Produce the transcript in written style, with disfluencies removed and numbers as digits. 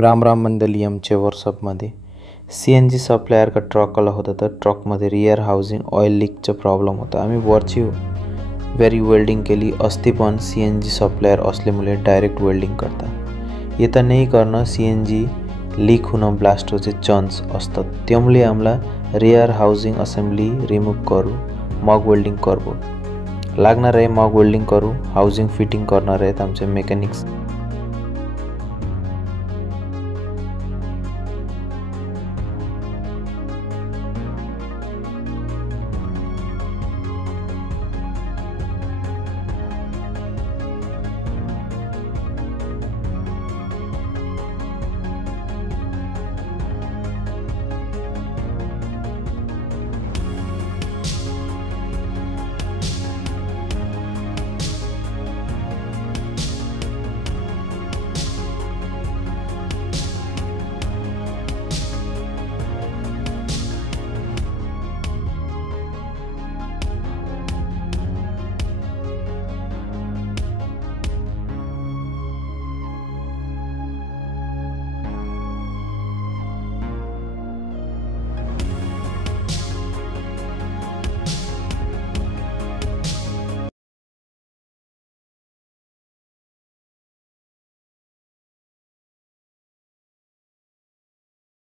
राम राम मंडळी आमच्या व्हॉट्सअपमध्ये C N G supplier का ट्रक आला होता तर ट्रकमध्ये रिअर हाऊसिंग ऑइल लीकचा प्रॉब्लेम होता। आम्ही वरची वेरी वेल्डिंग केली असती पण सी एन जी सप्लायर असल्यामुळे डायरेक्ट वेल्डिंग करता येता नाही करणं सी एन जी लीक होणं ब्लास्ट होचे चान्स असतात। त्यामुळे आम्हाला रिअर हाऊसिंग असेंबली रिमूव्ह करू मग वेल्डिंग करबो लागणार आहे। मग वेल्डिंग करू हाऊसिंग फिटिंग करणार आहेत आमचे मेकॅनिक्स।